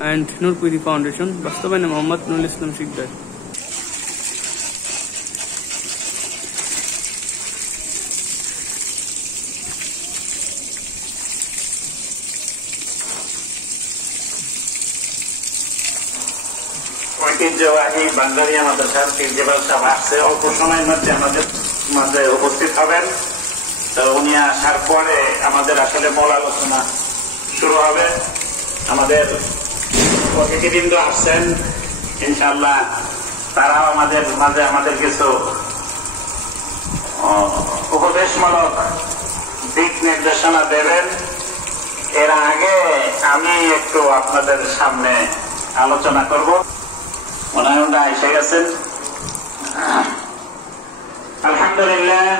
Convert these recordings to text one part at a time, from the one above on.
and Nurpuri Foundation, বাস্তবায়নে মোহাম্মদ নুরুল ইসলাম শিকদার। ঐতিহ্যবাহী বাঙ্গালিয়া মাদ্রাসার প্রিন্সিপাল সাহেব আসছে, অল্প সময়ের মধ্যে আমাদের মাঝে উপস্থিত হবেন। তো উনি আসার পরে আমাদের আসলে মূল আলোচনা শুরু হবে। আমাদের অতিথিবৃন্দ আসছেন, ইনশাআল্লাহ তারাও আমাদের মাঝে আমাদের কিছু উপদেশমূলক দিক নির্দেশনা দেবেন। এর আগে আমি একটু আপনাদের সামনে আলোচনা করব। মনে হয় ওরা এসে গেছেন। আলহামদুলিল্লাহ,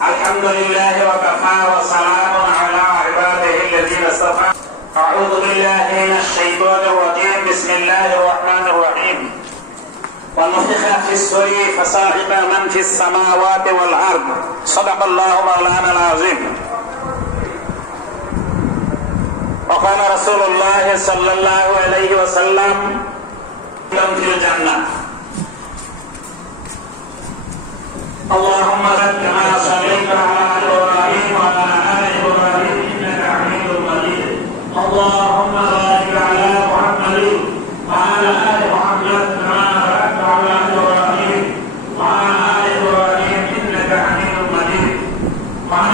আলহামদুলিল্লাহ ওয়া কাফা ওয়া সালামুন আলা ইবাদিহি আল্লাযীনা ইসতাফা। আউযু বিল্লাহি মিনাশ শাইতানির রাজীম। বিসমিল্লাহির রাহমানির রাহিম। ওয়া নুফিখা ফিস-সূরি ফাসা'iqa মান ফিস-সামাওয়াতি ওয়াল আরদ। সাদাকাল্লাহু মাওলানাল আযীম। ওয়া ক্বালা রাসূলুল্লাহ সাল্লাল্লাহু আলাইহি ওয়াসাল্লাম ফিল জান্নাহ। اللهم لك كما